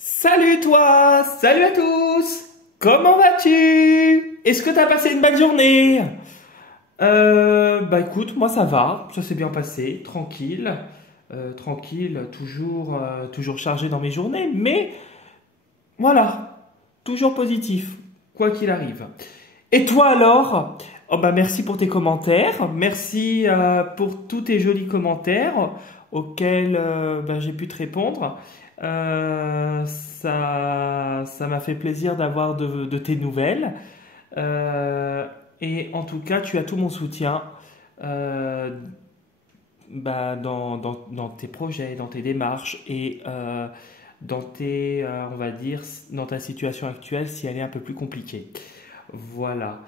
Salut toi, salut à tous. Comment vas-tu? Est-ce que tu as passé une belle journée? Bah écoute, moi ça va, ça s'est bien passé, tranquille, tranquille, toujours chargé dans mes journées, mais voilà, toujours positif, quoi qu'il arrive. Et toi alors? Oh bah merci pour tes commentaires, merci pour tous tes jolis commentaires auxquels bah, j'ai pu te répondre. Ça m'a fait plaisir d'avoir de tes nouvelles. Euh, et en tout cas, tu as tout mon soutien euh, bah, dans tes projets, dans tes démarches et on va dire, dans ta situation actuelle si elle est un peu plus compliquée. Voilà.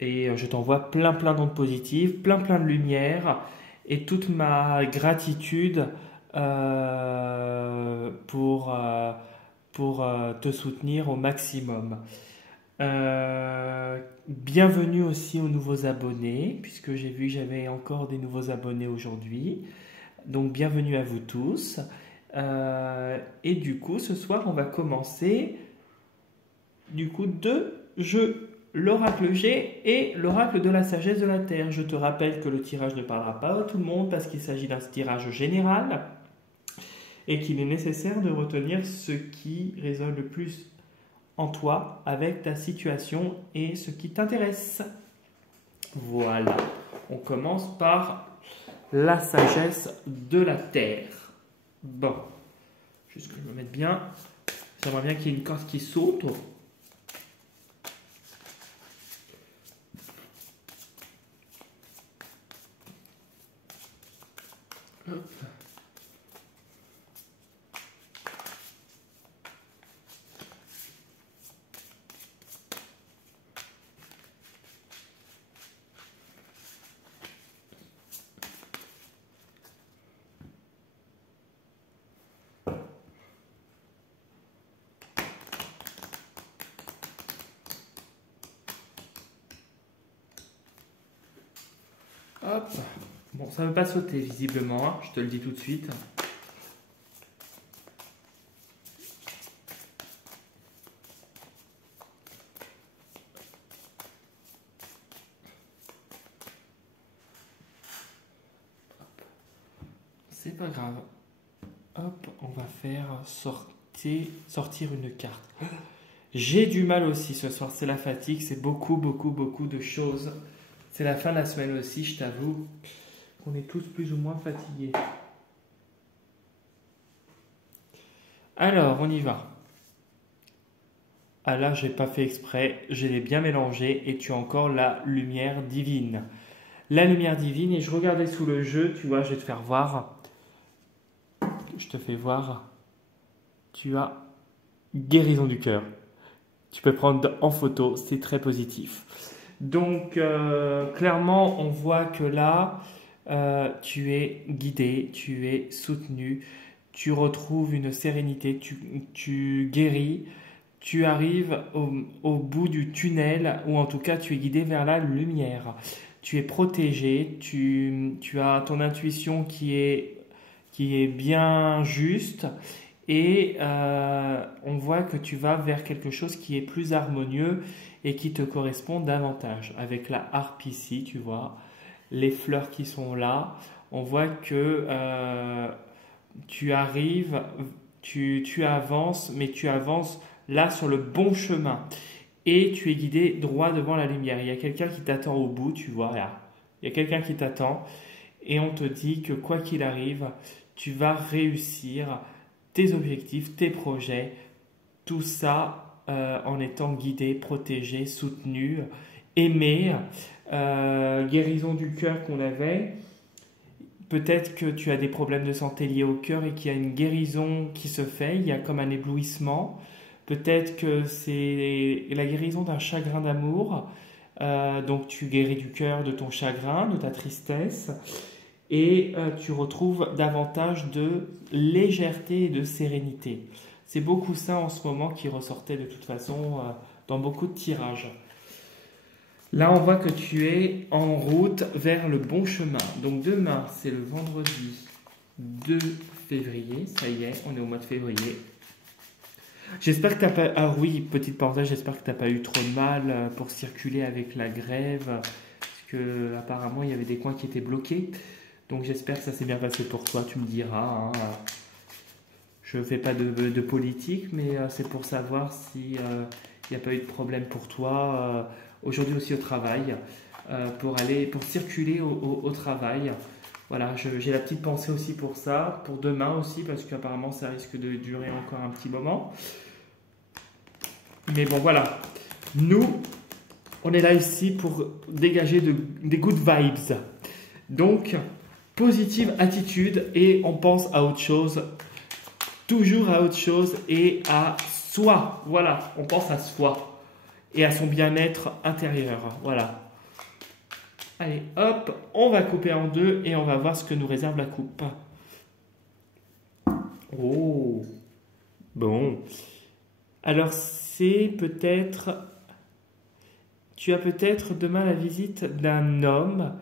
Et je t'envoie plein d'ondes positives, plein de lumière et toute ma gratitude pour te soutenir au maximum. Bienvenue aussi aux nouveaux abonnés, puisque j'ai vu que j'avais encore des nouveaux abonnés aujourd'hui. Donc bienvenue à vous tous. Et du coup, ce soir, on va commencer deux jeux, l'oracle G et l'oracle de la sagesse de la Terre. Je te rappelle que le tirage ne parlera pas à tout le monde parce qu'il s'agit d'un tirage général et qu'il est nécessaire de retenir ce qui résonne le plus en toi avec ta situation et ce qui t'intéresse. Voilà, on commence par la sagesse de la Terre. Bon, juste que je me mette bien. J'aimerais bien qu'il y ait une carte qui saute. Hop. Hop. Bon, ça ne veut pas sauter visiblement, hein, je te le dis tout de suite. C'est pas grave. Hop, on va faire sortir une carte. J'ai du mal aussi ce soir, c'est la fatigue, c'est beaucoup de choses. C'est la fin de la semaine aussi, je t'avoue qu'on est tous plus ou moins fatigués. Alors, on y va. Ah là, j'ai pas fait exprès, je l'ai bien mélangé et tu as encore la lumière divine. La lumière divine, et je regardais sous le jeu, tu vois, je vais te faire voir. Je te fais voir. Tu as guérison du cœur. Tu peux prendre en photo, c'est très positif. Donc, clairement, on voit que là, tu es guidé, tu es soutenu, tu retrouves une sérénité, tu guéris, tu arrives au bout du tunnel, ou en tout cas, tu es guidé vers la lumière. Tu es protégé, tu as ton intuition qui est bien juste. Et on voit que tu vas vers quelque chose qui est plus harmonieux et qui te correspond davantage. Avec la harpe ici, tu vois, les fleurs qui sont là, on voit que tu arrives, tu avances, mais tu avances là sur le bon chemin. Et tu es guidé droit devant la lumière. Il y a quelqu'un qui t'attend au bout, tu vois, là. Il y a quelqu'un qui t'attend. Et on te dit que quoi qu'il arrive, tu vas réussir tes objectifs, tes projets, tout ça en étant guidé, protégé, soutenu, aimé. Guérison du cœur qu'on avait. Peut-être que tu as des problèmes de santé liés au cœur et qu'il y a une guérison qui se fait, il y a comme un éblouissement. Peut-être que c'est la guérison d'un chagrin d'amour. Donc tu guéris du cœur, de ton chagrin, de ta tristesse. Et tu retrouves davantage de légèreté et de sérénité. C'est beaucoup ça en ce moment qui ressortait de toute façon dans beaucoup de tirages. Là, on voit que tu es en route vers le bon chemin. Donc demain, c'est le vendredi 2 février. Ça y est, on est au mois de février. J'espère que t'as pas... Ah oui, petite parenthèse, j'espère que t'as pas eu trop de mal pour circuler avec la grève, parce que apparemment il y avait des coins qui étaient bloqués. Donc j'espère que ça s'est bien passé pour toi, tu me diras, hein. Je ne fais pas de politique, mais c'est pour savoir si il n'y a pas eu de problème pour toi aujourd'hui aussi au travail, pour circuler au travail. Voilà, j'ai la petite pensée aussi pour ça, pour demain aussi, parce qu'apparemment ça risque de durer encore un petit moment. Mais bon, voilà. Nous, on est là ici pour dégager des good vibes. Donc, positive attitude et on pense à autre chose. Toujours à autre chose et à soi. Voilà, on pense à soi et à son bien-être intérieur. Voilà. Allez, hop, on va couper en deux et on va voir ce que nous réserve la coupe. Oh, bon. Alors, c'est peut-être... Tu as peut-être demain la visite d'un homme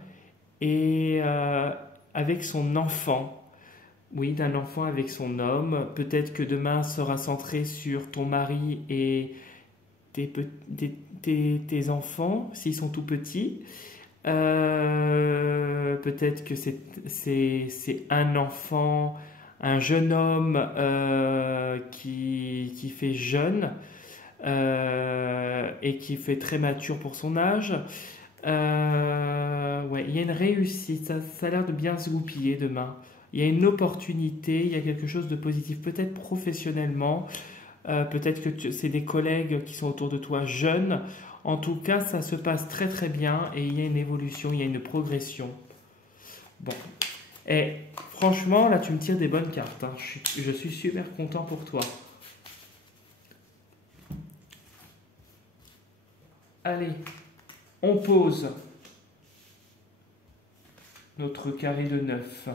et avec son enfant. Oui, d'un enfant avec son homme. Peut-être que demain sera centré sur ton mari et tes enfants, s'ils sont tout petits. Peut-être que c'est un enfant, un jeune homme qui fait jeune et qui fait très mature pour son âge. Ouais, il y a une réussite, ça a l'air de bien se goupiller demain. Il y a une opportunité, il y a quelque chose de positif, peut-être professionnellement, peut-être que c'est des collègues qui sont autour de toi jeunes. En tout cas, ça se passe très très bien et il y a une évolution, il y a une progression. Bon, et franchement, là tu me tires des bonnes cartes, hein. Je suis super content pour toi. Allez, on pose notre carré de 9.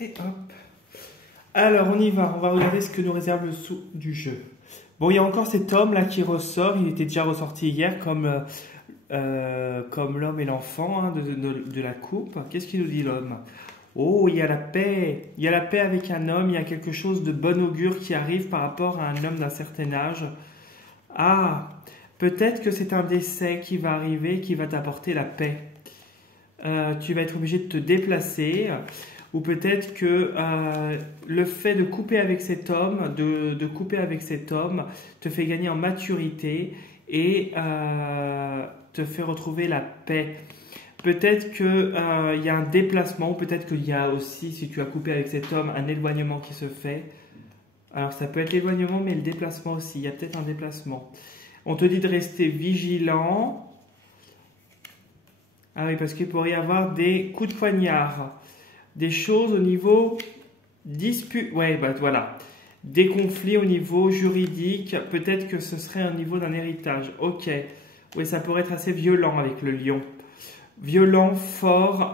Et hop. Alors, on y va. On va regarder ce que nous réserve le sou du jeu. Bon, il y a encore cet homme-là qui ressort. Il était déjà ressorti hier comme l'homme et l'enfant, hein, de la coupe. Qu'est-ce qu'il nous dit, l'homme? Oh, il y a la paix. Il y a la paix avec un homme. Il y a quelque chose de bon augure qui arrive par rapport à un homme d'un certain âge. Ah, peut-être que c'est un décès qui va arriver, qui va t'apporter la paix. Tu vas être obligé de te déplacer. Ou peut-être que le fait de couper avec cet homme, de couper avec cet homme, te fait gagner en maturité et te fait retrouver la paix. Peut-être qu'il y a un déplacement, ou peut-être qu'il y a aussi, si tu as coupé avec cet homme, un éloignement qui se fait. Alors ça peut être l'éloignement, mais le déplacement aussi. Il y a peut-être un déplacement. On te dit de rester vigilant. Ah oui, parce qu'il pourrait y avoir des coups de poignard. Des choses au niveau dispute, ouais, bah voilà, des conflits au niveau juridique, peut-être que ce serait au niveau d'un héritage. Ok, oui, ça pourrait être assez violent avec le lion. Violent, fort,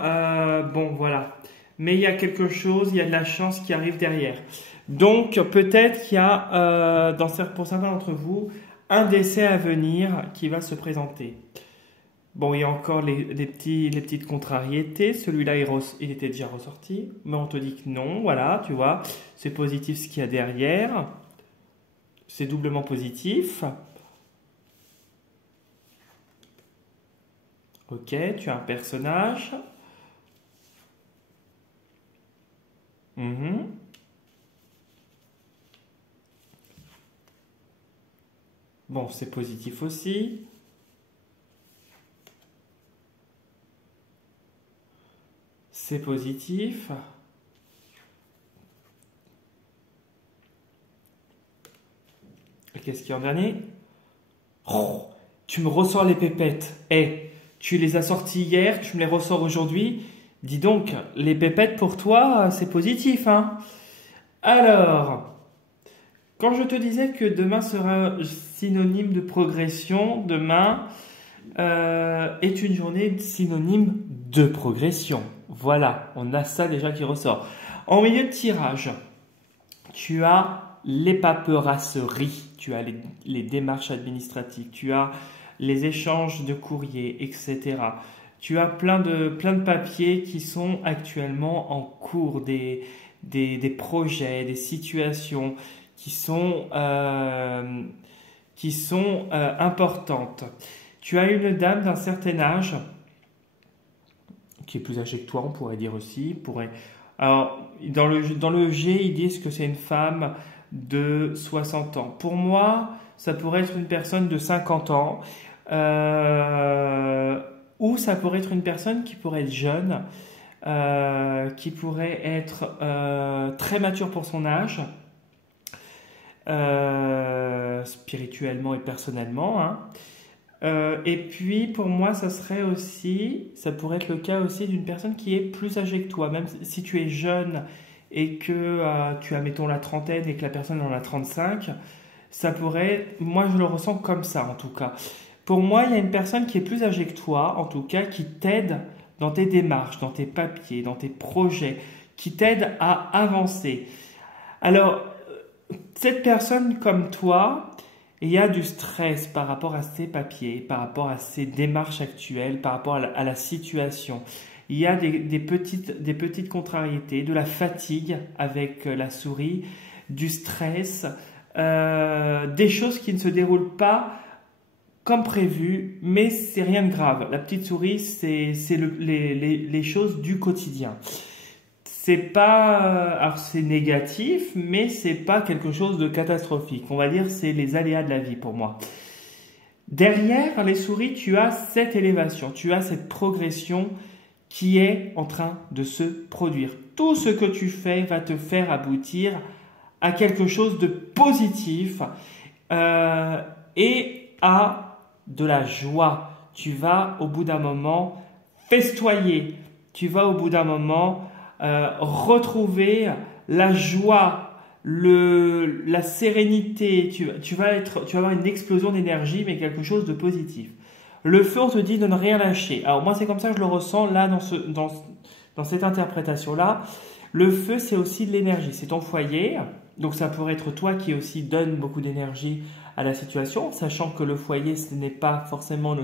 bon, voilà. Mais il y a quelque chose, il y a de la chance qui arrive derrière. Donc, peut-être qu'il y a, pour certains d'entre vous, un décès à venir qui va se présenter. Bon, il y a encore les petites contrariétés. Celui-là, il était déjà ressorti. Mais on te dit que non, voilà, tu vois. C'est positif ce qu'il y a derrière. C'est doublement positif. Ok, tu as un personnage. Bon, c'est positif aussi. C'est positif. Et qu'est-ce qu'il y a en dernier? Oh, tu me ressors les pépettes. Tu les as sorties hier, tu me les ressors aujourd'hui. Dis donc, les pépettes pour toi, c'est positif, hein? Alors, quand je te disais que demain sera synonyme de progression, demain est une journée synonyme de progression. Voilà, on a ça déjà qui ressort. En milieu de tirage, tu as les paperasseries, tu as les démarches administratives, tu as les échanges de courriers, etc. Tu as plein de papiers qui sont actuellement en cours, des projets, des situations qui sont importantes. Tu as une dame d'un certain âge, qui est plus âgée que toi, on pourrait dire aussi. Alors, dans le G, ils disent que c'est une femme de 60 ans. Pour moi, ça pourrait être une personne de 50 ans, ou ça pourrait être une personne qui pourrait être jeune, qui pourrait être très mature pour son âge, spirituellement et personnellement, hein. Et puis pour moi, ça pourrait être le cas aussi d'une personne qui est plus âgée que toi. Même si tu es jeune et que tu as, mettons, la trentaine et que la personne en a 35, moi je le ressens comme ça en tout cas. Pour moi, il y a une personne qui est plus âgée que toi, en tout cas, qui t'aide dans tes démarches, dans tes papiers, dans tes projets, qui t'aide à avancer. Alors, cette personne comme toi, il y a du stress par rapport à ses papiers, par rapport à ses démarches actuelles, par rapport à la situation. Il y a des petites contrariétés, de la fatigue avec la souris, du stress, des choses qui ne se déroulent pas comme prévu, mais c'est rien de grave. La petite souris, c'est les choses du quotidien. C'est pas, alors c'est négatif, mais c'est pas quelque chose de catastrophique. On va dire c'est les aléas de la vie pour moi. Derrière les souris, tu as cette élévation, tu as cette progression qui est en train de se produire. Tout ce que tu fais va te faire aboutir à quelque chose de positif et à de la joie. Tu vas au bout d'un moment festoyer. Tu vas au bout d'un moment retrouver la joie, la sérénité. Tu vas avoir une explosion d'énergie, mais quelque chose de positif. Le feu, on te dit de ne rien lâcher. Alors moi, c'est comme ça que je le ressens là dans cette interprétation-là. Le feu, c'est aussi de l'énergie. C'est ton foyer. Donc ça pourrait être toi qui aussi donne beaucoup d'énergie à la situation, sachant que le foyer, ce n'est pas forcément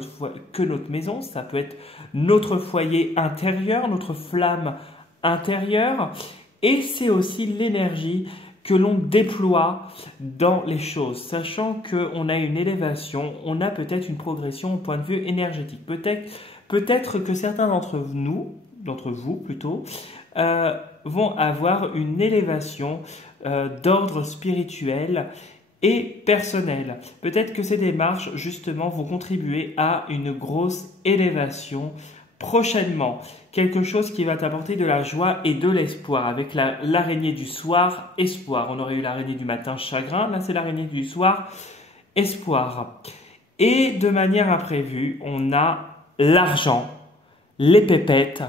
que notre maison. Ça peut être notre foyer intérieur, notre flamme intérieure. Et c'est aussi l'énergie que l'on déploie dans les choses, sachant qu'on a une élévation, on a peut-être une progression au point de vue énergétique. Peut-être que certains d'entre vous plutôt, vont avoir une élévation d'ordre spirituel et personnel. Peut-être que ces démarches, justement, vont contribuer à une grosse élévation prochainement. Quelque chose qui va t'apporter de la joie et de l'espoir. Avec l'araignée du soir, espoir. On aurait eu l'araignée du matin, chagrin. Là, c'est l'araignée du soir, espoir. Et de manière imprévue, on a l'argent, les pépettes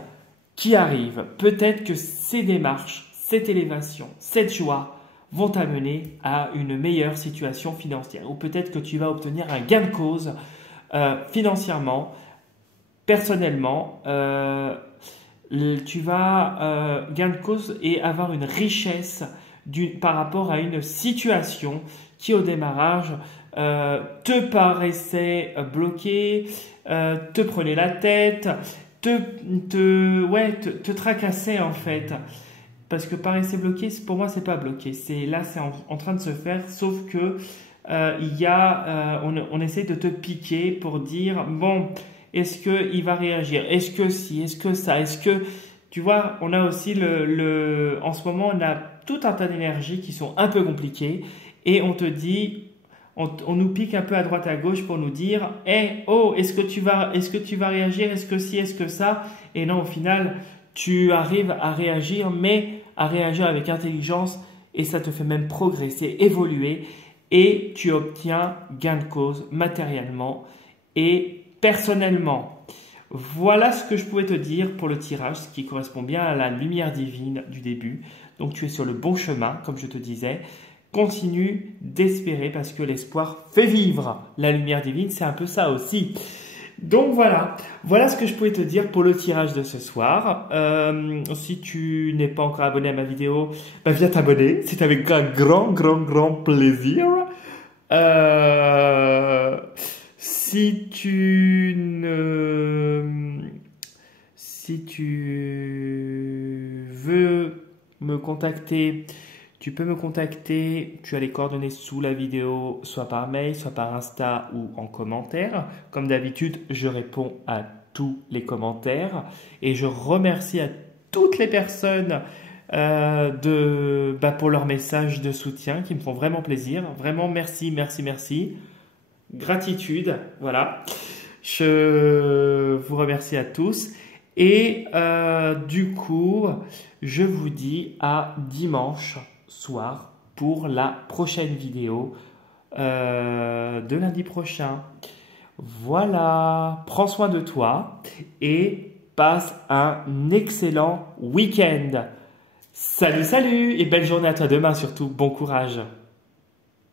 qui arrivent. Peut-être que ces démarches, cette élévation, cette joie vont t'amener à une meilleure situation financière. Ou peut-être que tu vas obtenir un gain de cause financièrement, personnellement. Tu vas gain de cause et avoir une richesse par rapport à une situation qui au démarrage te paraissait bloquée, te prenait la tête, te tracassait en fait. Parce que paraissait bloqué, pour moi, c'est pas bloqué. C'est en train de se faire, sauf que on essaie de te piquer pour dire bon, est-ce qu'il va réagir? Est-ce que si? Est-ce que ça? Est-ce que tu vois? On a aussi en ce moment, on a tout un tas d'énergies qui sont un peu compliquées et on te dit, on nous pique un peu à droite à gauche pour nous dire, est-ce que tu vas réagir? Est-ce que si? Est-ce que ça? Et non, au final, tu arrives à réagir, mais à réagir avec intelligence et ça te fait même progresser, évoluer et tu obtiens gain de cause matériellement et personnellement. Voilà ce que je pouvais te dire pour le tirage, ce qui correspond bien à la lumière divine du début. Donc tu es sur le bon chemin, comme je te disais. Continue d'espérer parce que l'espoir fait vivre. La lumière divine, c'est un peu ça aussi. Donc voilà ce que je pouvais te dire pour le tirage de ce soir. Si tu n'es pas encore abonné à ma vidéo, viens t'abonner. C'est avec un grand plaisir. Si tu veux me contacter, tu peux me contacter. Tu as les coordonnées sous la vidéo, soit par mail, soit par Insta ou en commentaire. Comme d'habitude, je réponds à tous les commentaires et je remercie à toutes les personnes pour leurs messages de soutien qui me font vraiment plaisir. Vraiment, merci. Gratitude, voilà. Je vous remercie à tous. Et du coup, je vous dis à dimanche soir pour la prochaine vidéo de lundi prochain. Voilà, prends soin de toi et passe un excellent week-end. Salut et belle journée à toi demain surtout. Bon courage.